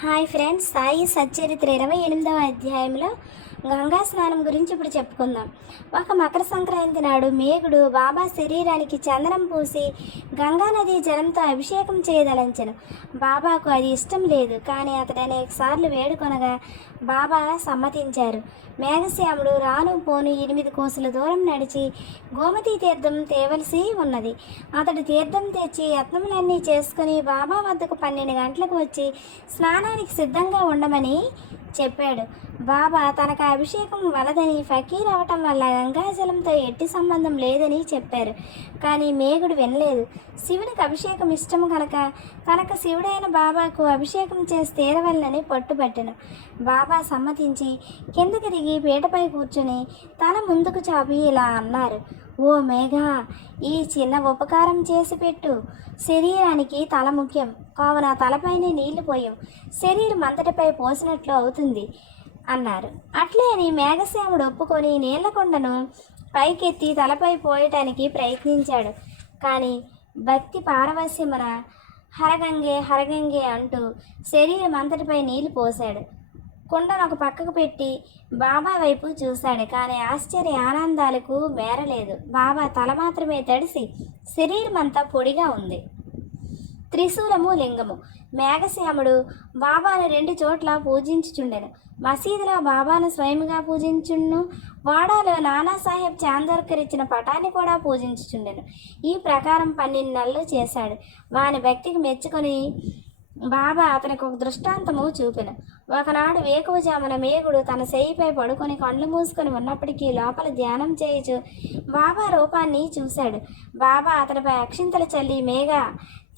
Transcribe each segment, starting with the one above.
Hi friends Sai Satcharitra ఇరవై ఎనిమిదవ అధ్యాయంలో గంగా స్నానం గురించి ఇప్పుడు చెప్పుకుందాం. ఒక మకర సంక్రాంతి నాడు మేఘుడు బాబా శరీరానికి చందనం పూసి గంగా నది జలంతో అభిషేకం చేయదలంచను. బాబాకు అది ఇష్టం లేదు కానీ అతడు అనేకసార్లు వేడుకొనగా బాబా సమ్మతించారు. మేఘశ్యాముడు రాను పోను ఎనిమిది కోసుల దూరం నడిచి గోమతి తీర్థం తేవలసి ఉన్నది. అతడు తీర్థం తెచ్చి యత్నములన్నీ చేసుకుని బాబా వద్దకు పన్నెండు గంటలకు వచ్చి స్నానానికి సిద్ధంగా ఉండమని చెప్పాడు. బాబా తనకు అభిషేకం వలదని ఫకీర్ అవటం వల్ల గంగాజలంతో ఎట్టి సంబంధం లేదని చెప్పారు. కానీ మేఘుడు వినలేదు. శివునికి అభిషేకం ఇష్టం కనుక తనకు శివుడైన బాబాకు అభిషేకం చేసి తీరవల్లని పట్టుబట్టను. బాబా సమ్మతించి కిందకి దిగి పీటపై కూర్చుని తల ముందుకు చాపి ఇలా అన్నారు ఓ మేఘ ఈ చిన్న ఉపకారం చేసి పెట్టు. శరీరానికి తల ముఖ్యం. కావున తలపైనే నీళ్ళు పోయాం శరీరం అంతటిపై పోసినట్లు అవుతుంది. అన్నారు. అట్లే అని మేఘశ్యాముడు ఒప్పుకొని నీళ్ళకొండను పైకెత్తి తలపై పోయటానికి ప్రయత్నించాడు. కానీ భక్తి పారవశ్యమున హరగంగే హరగంగే అంటూ శరీరం అంతటిపై నీళ్ళు పోశాడు. కుండను ఒక పక్కకు పెట్టి బాబా వైపు చూశాడు. కానీ ఆశ్చర్య ఆనందాలకు మేరలేదు. బాబా తల మాత్రమే తడిసి శరీరం అంతా పొడిగా ఉంది. త్రిశూలము లింగము. మేఘశ్యాముడు బాబాను రెండు చోట్ల పూజించుచుండెను. మసీదులో బాబాను స్వయంగా పూజించుండు వాడాలో నానాసాహెబ్ చాందోర్కర్ ఇచ్చిన పటాన్ని కూడా పూజించుచుండెను. ఈ ప్రకారం పన్నెండు నెలలు చేశాడు. వాని భక్తికి మెచ్చుకొని బాబా అతనికి ఒక దృష్టాంతము చూపెను. ఒకనాడు వేకువజామున మేఘుడు తన చేయిపై పడుకొని కళ్ళు మూసుకొని ఉన్నప్పటికీ లోపల ధ్యానం చేయుచు బాబా రూపాన్ని చూశాడు. బాబా అతనిపై అక్షింతలు చల్లి మేఘ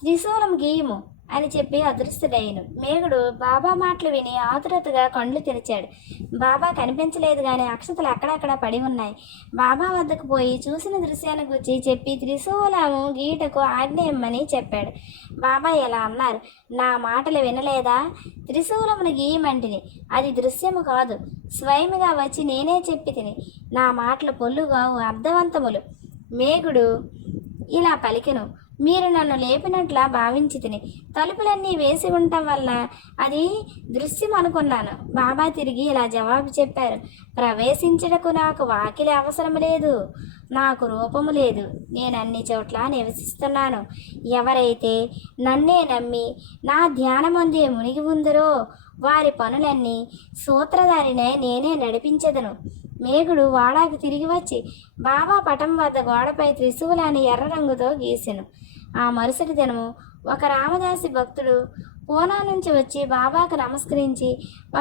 త్రిశూలం గీయము అని చెప్పి అదృష్టుడయ్యను మేఘుడు బాబా మాటలు విని ఆతురతగా కండ్లు తెరిచాడు. బాబా కనిపించలేదు కానీ అక్షతలు అక్కడక్కడ పడి ఉన్నాయి. బాబా వద్దకు పోయి చూసిన దృశ్యాన్ని గురించి చెప్పి త్రిశూలము గీటకు ఆజ్ఞయమ్మని చెప్పాడు. బాబా ఇలా అన్నారు. నా మాటలు వినలేదా? త్రిశూలమును గీయమంటిని. అది దృశ్యము కాదు. స్వయముగా వచ్చి నేనే చెప్పి తిని నా మాటలు పొల్లుగా అర్థవంతములు. మేఘుడు ఇలా పలికెను. మీరు నన్ను లేపినట్లా భావించి తిని తలుపులన్నీ వేసి ఉండటం వల్ల అది దృశ్యం అనుకున్నాను. బాబా తిరిగి ఇలా జవాబు చెప్పారు. ప్రవేశించటకు నాకు వాకిలి అవసరం లేదు. నాకు రూపము లేదు. నేను అన్ని చోట్ల నివసిస్తున్నాను. ఎవరైతే నన్నే నమ్మి నా ధ్యానమందే మునిగి ఉందరో వారి పనులన్నీ సూత్రధారినే నేనే నడిపించదను. మేఘుడు వాడాకి తిరిగి వచ్చి బాబా పటం వద్ద గోడపై త్రిశూలాన్ని ఎర్ర రంగుతో గీసెను. ఆ మరుసటి దినము ఒక రామదాసి భక్తుడు పూనా నుంచి వచ్చి బాబాకు నమస్కరించి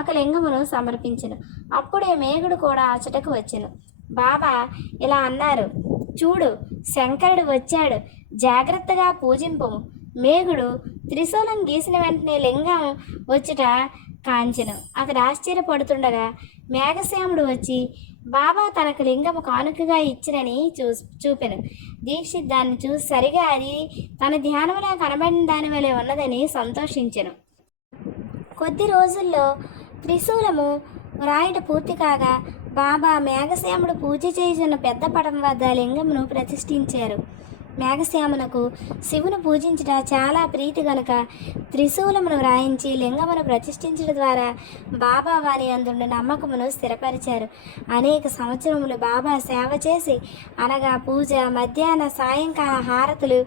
ఒక లింగమును సమర్పించను. అప్పుడే మేఘుడు కూడా అచటకు వచ్చెను. బాబా ఇలా అన్నారు. చూడు శంకరుడు వచ్చాడు. జాగ్రత్తగా పూజింపము. మేఘుడు త్రిశూలం గీసిన వెంటనే లింగం వచ్చుట కాంచెను. అతడు ఆశ్చర్యపడుతుండగా మేఘశ్యాముడు వచ్చి బాబా తనకు లింగము కానుకగా ఇచ్చినని చూ చూపెను. దీక్షిత్ దాన్ని చూసి సరిగా అది తన ధ్యానంలో కనబడిన దాని వలె ఉన్నదని సంతోషించెను. కొద్ది రోజుల్లో త్రిశూలము రాయట పూర్తి కాగా బాబా మేఘశ్యాముడు పూజ చేసిన పెద్ద పటం వద్ద లింగమును ప్రతిష్ఠించారు. మేఘశ్యామునకు శివును పూజించుట చాలా ప్రీతి గనుక త్రిశూలమును వ్రాయించి లింగమును ప్రతిష్ఠించడం ద్వారా బాబా వారి అందుండు నమ్మకమును స్థిరపరిచారు. అనేక సంవత్సరములు బాబా సేవ చేసి అనగా పూజ మధ్యాహ్న సాయంకాల హారతులు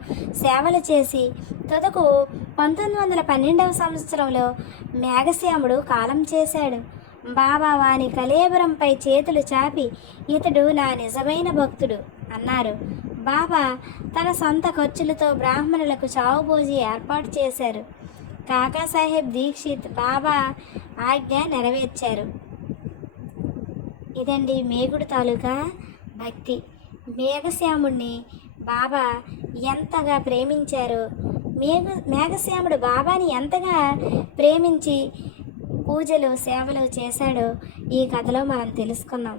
సేవలు చేసి తుదకు పంతొమ్మిది వందల పన్నెండవ సంవత్సరంలో మేఘశ్యాముడు కాలం చేశాడు. బాబా వాని కలేబరంపై చేతులు చాపి ఇతడు నా నిజమైన భక్తుడు అన్నారు. బాబా తన సొంత ఖర్చులతో బ్రాహ్మణులకు చావుబోజి ఏర్పాటు చేశారు. కాకాసాహెబ్ దీక్షిత్ బాబా ఆజ్ఞ నెరవేర్చారు. ఇదండి మేగుడు తాలూకా భక్తి. మేఘశ్యాముణ్ణి బాబా ఎంతగా ప్రేమించారో? మేఘ మేఘశ్యాముడు బాబాని ఎంతగా ప్రేమించి పూజలు సేవలు చేశాడో ఈ కథలో మనం తెలుసుకున్నాం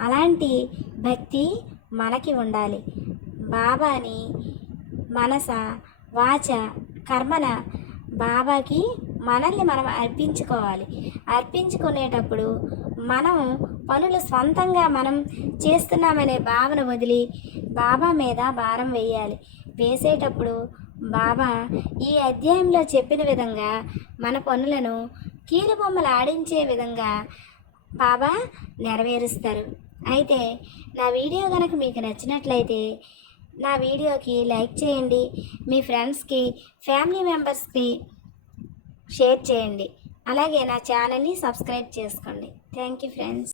అలాంటి భక్తి మనకి ఉండాలి. బాబాని మనస వాచ కర్మన బాబాకి మనల్ని మనం అర్పించుకోవాలి. అర్పించుకునేటప్పుడు మనం పనులు స్వంతంగా మనం చేస్తున్నామనే భావన వదిలి బాబా మీద భారం వేయాలి. వేసేటప్పుడు బాబా ఈ అధ్యాయంలో చెప్పిన విధంగా మన పనులను కీలుబొమ్మలు ఆడించే విధంగా బాబా నెరవేరుస్తారు. అయితే నా వీడియో కనుక మీకు నచ్చినట్లయితే నా వీడియోకి లైక్ చేయండి మీ ఫ్రెండ్స్కి ఫ్యామిలీ మెంబర్స్కి షేర్ చేయండి. అలాగే నా ఛానల్ని సబ్స్క్రైబ్ చేసుకోండి. Thank you friends.